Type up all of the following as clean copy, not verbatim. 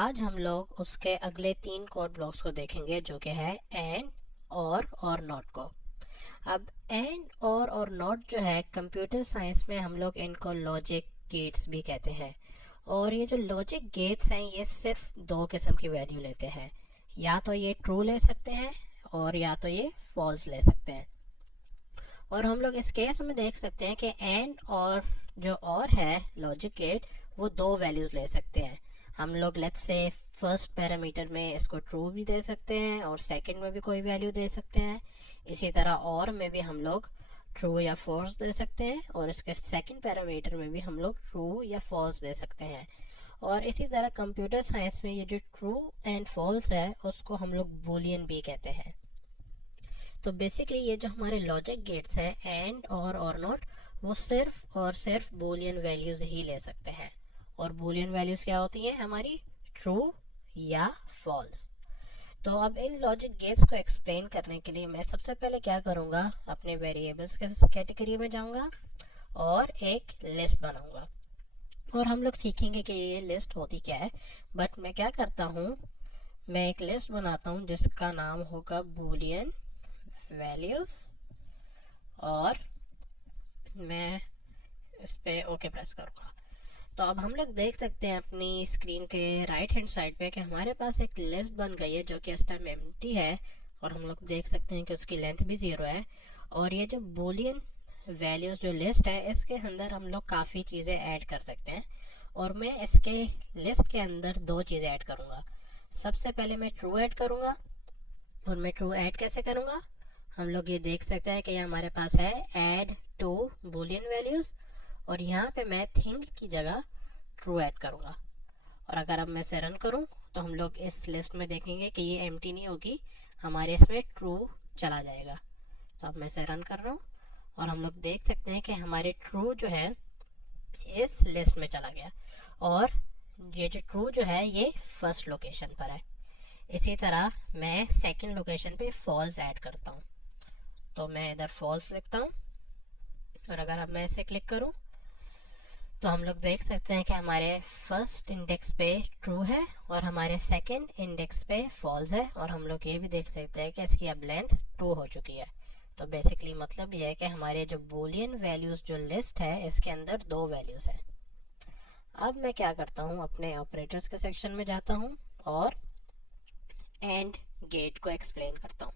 आज हम लोग उसके अगले 3 कोड ब्लॉक्स को देखेंगे जो कि है एंड, और नॉट को। अब एंड और नॉट जो है कंप्यूटर साइंस में हम लोग इनको लॉजिक गेट्स भी कहते हैं। और ये जो लॉजिक गेट्स हैं ये सिर्फ 2 किस्म की वैल्यू लेते हैं, या तो ये ट्रू ले सकते हैं और या तो ये फॉल्स ले सकते हैं। और हम लोग इस केस में देख सकते हैं कि एंड और जो और है लॉजिक गेट वो 2 वैल्यूज ले सकते हैं। हम लोग लेट्स से फर्स्ट पैरामीटर में इसको ट्रू भी दे सकते हैं और सेकंड में भी कोई वैल्यू दे सकते हैं। इसी तरह और में भी हम लोग ट्रू या फॉल्स दे सकते हैं और इसके सेकंड पैरामीटर में भी हम लोग ट्रू या फॉल्स दे सकते हैं। और इसी तरह कंप्यूटर साइंस में ये जो ट्रू एंड फॉल्स है उसको हम लोग बूलियन भी कहते हैं। तो बेसिकली ये जो हमारे लॉजिक गेट्स हैं एंड और नॉट वो सिर्फ और सिर्फ बूलियन वैल्यूज ही ले सकते हैं। और बूलियन वैल्यूज क्या होती हैं हमारी? ट्रू या फॉल्स। तो अब इन लॉजिक गेट्स को एक्सप्लेन करने के लिए मैं सबसे पहले क्या करूँगा, अपने वेरिएबल्स के कैटेगरी में जाऊँगा और एक लिस्ट बनाऊँगा। और हम लोग सीखेंगे कि ये लिस्ट होती क्या है। बट मैं क्या करता हूँ, मैं एक लिस्ट बनाता हूँ जिसका नाम होगा बूलियन वैल्यूज और मैं इस पे ओके प्रेस करूँगा। तो अब हम लोग देख सकते हैं अपनी स्क्रीन के राइट हैंड साइड पे कि हमारे पास एक लिस्ट बन गई है जो कि इस टाइम एम्प्टी है। और हम लोग देख सकते हैं कि उसकी लेंथ भी 0 है। और ये जो बूलियन वैल्यूज जो लिस्ट है इसके अंदर हम लोग काफ़ी चीज़ें ऐड कर सकते हैं। और मैं इसके लिस्ट के अंदर 2 चीज़ें ऐड करूँगा। सबसे पहले मैं ट्रू ऐड करूँगा। और मैं ट्रू ऐड कैसे करूँगा, हम लोग ये देख सकते हैं कि हमारे पास है ऐड टू बूलियन वैल्यूज और यहाँ पे मैं थिंक की जगह ट्रू ऐड करूँगा। और अगर अब मैं इसे रन करूँ तो हम लोग इस लिस्ट में देखेंगे कि ये एम्प्टी नहीं होगी, हमारे इसमें ट्रू चला जाएगा। तो अब मैं इसे रन कर रहा हूँ और हम लोग देख सकते हैं कि हमारे ट्रू जो है इस लिस्ट में चला गया और ये जो ट्रू जो है ये फर्स्ट लोकेशन पर है। इसी तरह मैं सेकंड लोकेशन पे फॉल्स ऐड करता हूँ। तो मैं इधर फॉल्स लिखता हूँ और अगर अब मैं इसे क्लिक करूँ तो हम लोग देख सकते हैं कि हमारे फर्स्ट इंडेक्स पे ट्रू है और हमारे सेकंड इंडेक्स पे फॉल्स है। और हम लोग ये भी देख सकते हैं कि इसकी अब लेंथ 2 हो चुकी है। तो बेसिकली मतलब ये है कि हमारे जो बूलियन वैल्यूज जो लिस्ट है इसके अंदर 2 वैल्यूज है। अब मैं क्या करता हूँ, अपने ऑपरेटर्स के सेक्शन में जाता हूँ और एंड गेट को एक्सप्लेन करता हूँ।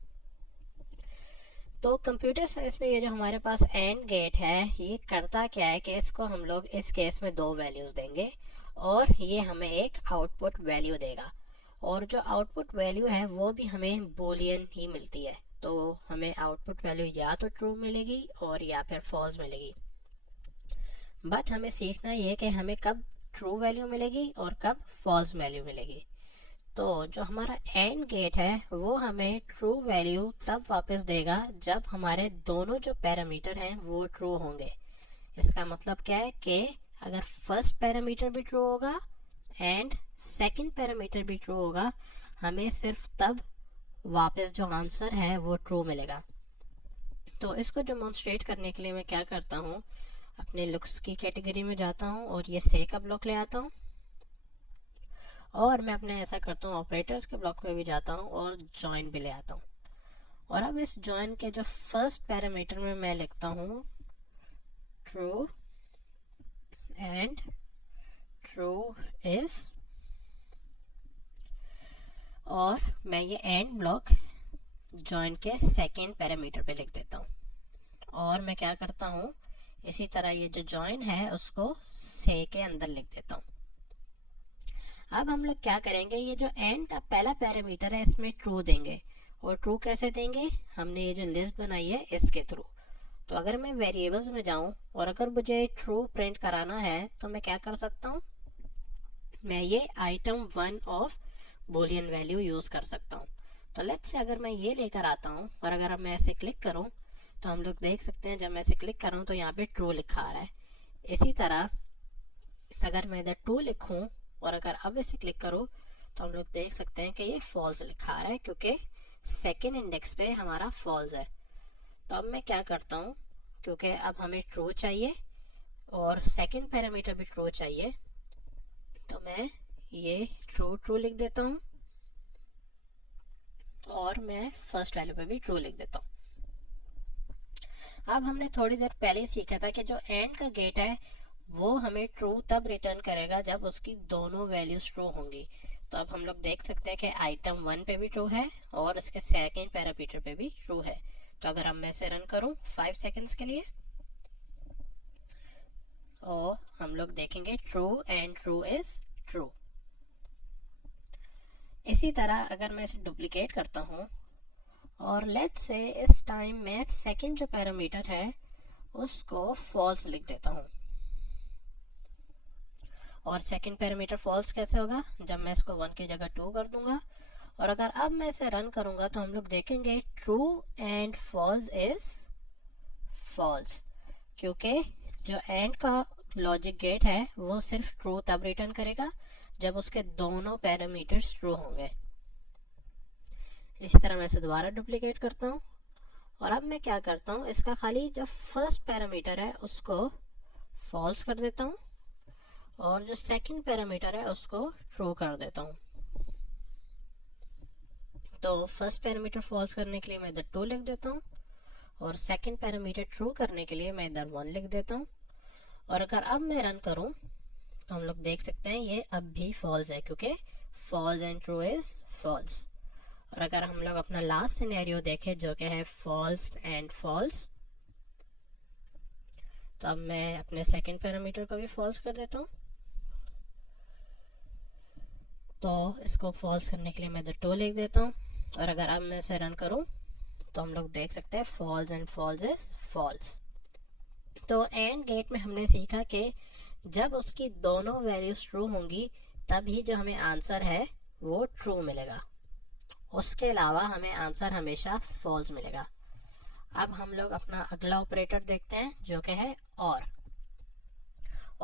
तो कंप्यूटर साइंस में ये जो हमारे पास एंड गेट है ये करता क्या है कि इसको हम लोग इस केस में 2 वैल्यूज देंगे और ये हमें एक आउटपुट वैल्यू देगा। और जो आउटपुट वैल्यू है वो भी हमें बूलियन ही मिलती है। तो हमें आउटपुट वैल्यू या तो ट्रू मिलेगी और या फिर फॉल्स मिलेगी। बट हमें सीखना ये कि हमें कब ट्रू वैल्यू मिलेगी और कब फॉल्स वैल्यू मिलेगी। तो जो हमारा एंड गेट है वो हमें ट्रू वैल्यू तब वापस देगा जब हमारे दोनों जो पैरामीटर हैं वो ट्रू होंगे। इसका मतलब क्या है कि अगर फर्स्ट पैरामीटर भी ट्रू होगा एंड सेकंड पैरामीटर भी ट्रू होगा, हमें सिर्फ तब वापस जो आंसर है वो ट्रू मिलेगा। तो इसको डेमोन्स्ट्रेट करने के लिए मैं क्या करता हूँ, अपने लुक्स की कैटेगरी में जाता हूँ और ये से का ब्लॉक ले आता हूँ और मैं अपने ऐसा करता हूँ ऑपरेटर्स के ब्लॉक में भी जाता हूँ और जॉइन भी ले आता हूँ। और अब इस जॉइन के जो फर्स्ट पैरामीटर में मैं लिखता हूँ ट्रू एंड ट्रू इज, और मैं ये एंड ब्लॉक जॉइन के सेकेंड पैरामीटर पे लिख देता हूँ। और मैं क्या करता हूँ, इसी तरह ये जो जॉइन है उसको से के अंदर लिख देता हूँ। अब हम लोग क्या करेंगे, ये जो एंड का पहला पैरामीटर है इसमें ट्रू देंगे। और ट्रू कैसे देंगे, हमने ये जो लिस्ट बनाई है इसके थ्रू। तो अगर मैं वेरिएबल्स में जाऊं और अगर मुझे ट्रू प्रिंट कराना है तो मैं क्या कर सकता हूं, मैं ये item 1 of Boolean value use कर सकता हूं। तो लेट्स से अगर मैं ये लेकर आता हूं और अगर अब मैं ऐसे क्लिक करूं तो हम लोग देख सकते हैं जब मैं ऐसे क्लिक कर रहा हूं तो यहाँ पे ट्रू लिखा आ रहा है। इसी तरह अगर मैं इधर 2 लिखूं और अगर अब इसे क्लिक करूं तो हम लोग देख सकते हैं कि ये फॉल्स लिखा आ रहा है क्योंकि सेकेंड इंडेक्स पे हमारा फॉल्स है। तो अब मैं क्या करता हूं, क्योंकि अब हमें ट्रू चाहिए और सेकेंड पैरामीटर भी ट्रू चाहिए, तो मैं ये ट्रू लिख देता हूँ और मैं फर्स्ट वैल्यू पे भी ट्रू लिख देता हूँ। अब हमने थोड़ी देर पहले ही सीखा था कि जो एंड का गेट है वो हमें ट्रू तब रिटर्न करेगा जब उसकी दोनों वैल्यूज ट्रू होंगी। तो अब हम लोग देख सकते हैं कि आइटम 1 पे भी ट्रू है और इसके सेकंड पैरामीटर पे भी ट्रू है। तो अगर अब मैं इसे रन करूं 5 सेकंड्स के लिए और हम लोग देखेंगे true and true is true. इसी तरह अगर मैं इसे डुप्लीकेट करता हूँ और लेट्स से इस टाइम मैं सेकंड जो पैरामीटर है उसको फॉल्स लिख देता हूँ। और सेकंड पैरामीटर फॉल्स कैसे होगा? जब मैं इसको 1 की जगह 2 कर दूंगा। और अगर अब मैं इसे रन करूंगा तो हम लोग देखेंगे true and false is false, क्योंकि जो एंड का लॉजिक गेट है वो सिर्फ ट्रू तब रिटर्न करेगा जब उसके दोनों पैरामीटर्स ट्रू होंगे। इसी तरह मैं इसे दोबारा डुप्लीकेट करता हूँ और अब मैं क्या करता हूँ, इसका खाली जो फर्स्ट पैरामीटर है उसको फॉल्स कर देता हूँ और जो सेकंड पैरामीटर है उसको ट्रू कर देता हूँ। तो फर्स्ट पैरामीटर फॉल्स करने के लिए मैं इधर 2 लिख देता हूँ और सेकंड पैरामीटर ट्रू करने के लिए मैं इधर 1 लिख देता हूँ। और अगर अब मैं रन करूँ तो हम लोग देख सकते हैं ये अब भी फॉल्स है, क्योंकि false and true is false. और अगर हम लोग अपना लास्ट सिनेरियो देखें जो कि है फॉल्स एंड फॉल्स, तो अब मैं अपने सेकंड पैरामीटर को भी फॉल्स कर देता हूँ। तो इसको फॉल्स करने के लिए मैं इधर 2 लिख देता हूँ और अगर अब मैं इसे रन करूँ तो हम लोग देख सकते हैं false and false is false. तो एंड गेट में हमने सीखा कि जब उसकी दोनों वैल्यूज ट्रू होंगी तभी जो हमें आंसर है वो ट्रू मिलेगा, उसके अलावा हमें आंसर हमेशा फॉल्स मिलेगा। अब हम लोग अपना अगला ऑपरेटर देखते हैं जो कि है और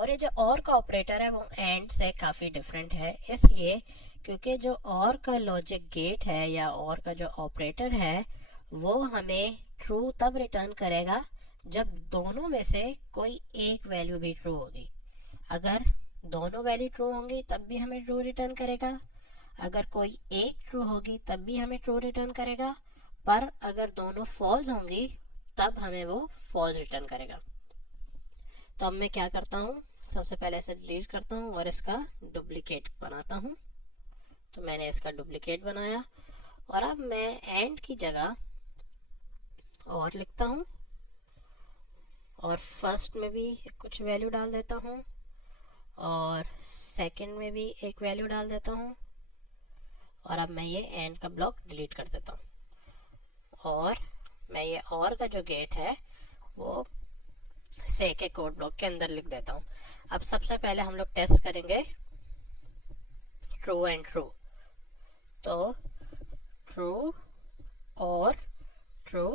ये जो और का ऑपरेटर है वो एंड से काफ़ी डिफरेंट है, इसलिए क्योंकि जो और का लॉजिक गेट है या और का जो ऑपरेटर है वो हमें ट्रू तब रिटर्न करेगा जब दोनों में से कोई एक वैल्यू भी ट्रू होगी। अगर दोनों वैल्यू ट्रू होंगी तब भी हमें ट्रू रिटर्न करेगा, अगर कोई एक ट्रू होगी तब भी हमें ट्रू रिटर्न करेगा, पर अगर दोनों फॉल्स होंगी तब हमें वो फॉल्स रिटर्न करेगा। तो अब मैं क्या करता हूँ, सबसे पहले इसे डिलीट करता हूँ और इसका डुप्लीकेट बनाता हूँ। तो मैंने इसका डुप्लीकेट बनाया और अब मैं एंड की जगह और लिखता हूँ और फर्स्ट में भी कुछ वैल्यू डाल देता हूँ और सेकंड में भी एक वैल्यू डाल देता हूँ और अब मैं ये एंड का ब्लॉक डिलीट कर देता हूँ और मैं ये और का जो गेट है वो से के कोड ब्लॉक के अंदर लिख देता हूँ। अब सबसे पहले हम लोग टेस्ट करेंगे ट्रू एंड ट्रू। तो ट्रू और ट्रू,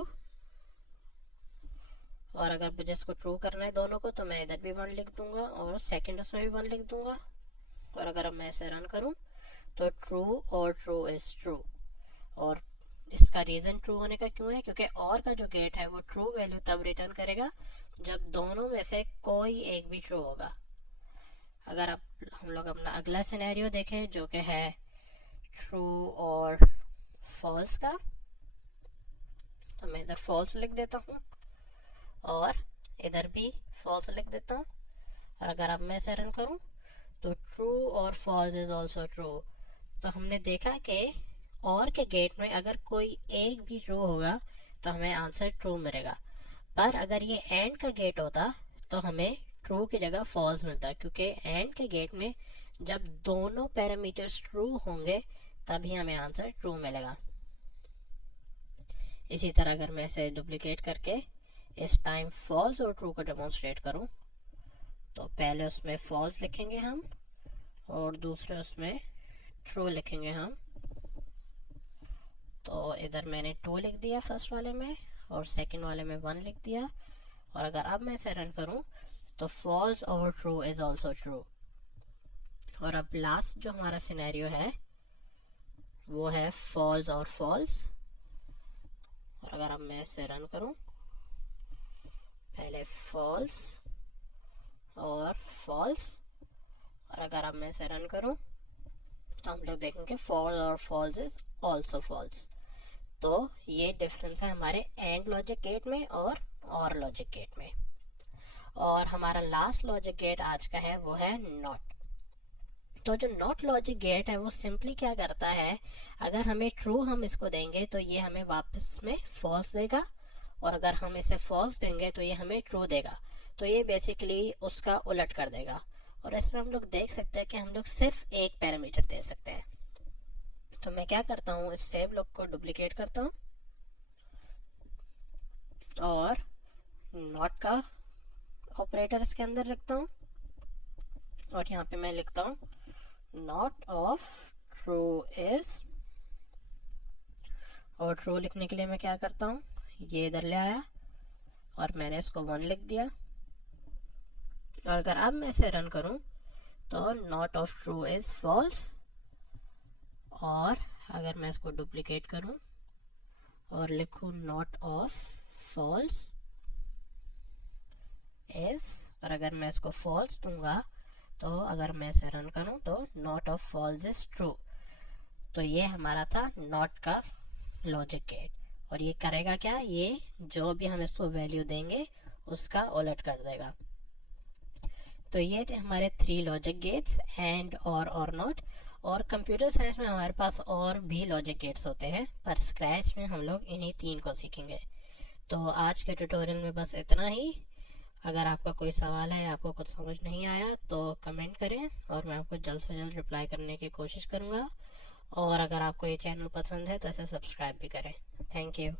और अगर मुझे इसको ट्रू करना है दोनों को तो मैं इधर भी 1 लिख दूंगा और सेकंड उसमें भी 1 लिख दूंगा। और अगर अब मैं इसे रन करूं तो ट्रू और ट्रू इज ट्रू। और इसका रीज़न ट्रू होने का क्यों है, क्योंकि और का जो गेट है वो ट्रू वैल्यू तब रिटर्न करेगा जब दोनों में से कोई एक भी ट्रू होगा। अगर अब हम लोग अपना अगला सिनेरियो देखें जो कि है ट्रू और फॉल्स का, तो मैं इधर फॉल्स लिख देता हूँ और इधर भी फॉल्स लिख देता हूँ। और अगर अब मैं इसे रन करूँ तो ट्रू और फॉल्स इज ऑल्सो ट्रू। तो हमने देखा कि और के गेट में अगर कोई एक भी ट्रू होगा तो हमें आंसर ट्रू मिलेगा, पर अगर ये एंड का गेट होता तो हमें ट्रू की जगह फॉल्स मिलता, क्योंकि एंड के गेट में जब दोनों पैरामीटर्स ट्रू होंगे तभी हमें आंसर ट्रू मिलेगा। इसी तरह अगर मैं इसे डुप्लीकेट करके इस टाइम फॉल्स और ट्रू को डेमोन्स्ट्रेट करूं तो पहले उसमें फॉल्स लिखेंगे हम और दूसरे उसमें ट्रू लिखेंगे हम। तो इधर मैंने 2 लिख दिया फर्स्ट वाले में और सेकंड वाले में 1 लिख दिया। और अगर अब मैं इसे रन करूं तो फॉल्स और ट्रू इज ऑल्सो ट्रू। और अब लास्ट जो हमारा सिनेरियो है वो है फॉल्स और फॉल्स। और अगर अब मैं इसे रन करूं, पहले फॉल्स और फॉल्स, और अगर अब मैं इसे रन करूं तो हम लोग देखेंगे फॉल्स और फॉल्स इज ऑल्सो फॉल्स। तो ये डिफरेंस है हमारे एंड लॉजिक गेट में और लॉजिक गेट में। और हमारा लास्ट लॉजिक गेट आज का है वो है नॉट। तो जो नॉट लॉजिक गेट है वो सिंपली क्या करता है, अगर हमें ट्रू हम इसको देंगे तो ये हमें वापस में फॉल्स देगा, और अगर हम इसे फॉल्स देंगे तो ये हमें ट्रू देगा। तो ये बेसिकली उसका उलट कर देगा। और इसमें हम लोग देख सकते हैं कि हम लोग सिर्फ एक पैरामीटर दे सकते हैं। तो मैं क्या करता हूँ, इस सेव लॉग को डुप्लीकेट करता हूँ और नॉट का ऑपरेटर इसके अंदर लिखता हूँ, और यहाँ पे मैं लिखता हूँ नॉट ऑफ ट्रू इज, और ट्रू लिखने के लिए मैं क्या करता हूँ, ये इधर ले आया और मैंने इसको 1 लिख दिया। और अगर अब मैं इसे रन करूँ तो not of true is false, और अगर मैं इसको डुप्लीकेट करूँ और लिखूँ नॉट ऑफ फॉल्स इज, और अगर मैं इसको फॉल्स दूंगा तो अगर मैं इसे रन करूं तो not of false is true. तो ये हमारा था नॉट का लॉजिक गेट, और ये करेगा क्या, ये जो भी हम इसको वैल्यू देंगे उसका उलट कर देगा। तो ये थे हमारे 3 लॉजिक गेट्स, एंड और नॉट। और कंप्यूटर साइंस में हमारे पास और भी लॉजिक गेट्स होते हैं, पर स्क्रैच में हम लोग इन्हीं 3 को सीखेंगे। तो आज के ट्यूटोरियल में बस इतना ही। अगर आपका कोई सवाल है, आपको कुछ समझ नहीं आया तो कमेंट करें और मैं आपको जल्द से जल्द रिप्लाई करने की कोशिश करूँगा। और अगर आपको ये चैनल पसंद है तो इसे सब्सक्राइब भी करें। Thank you.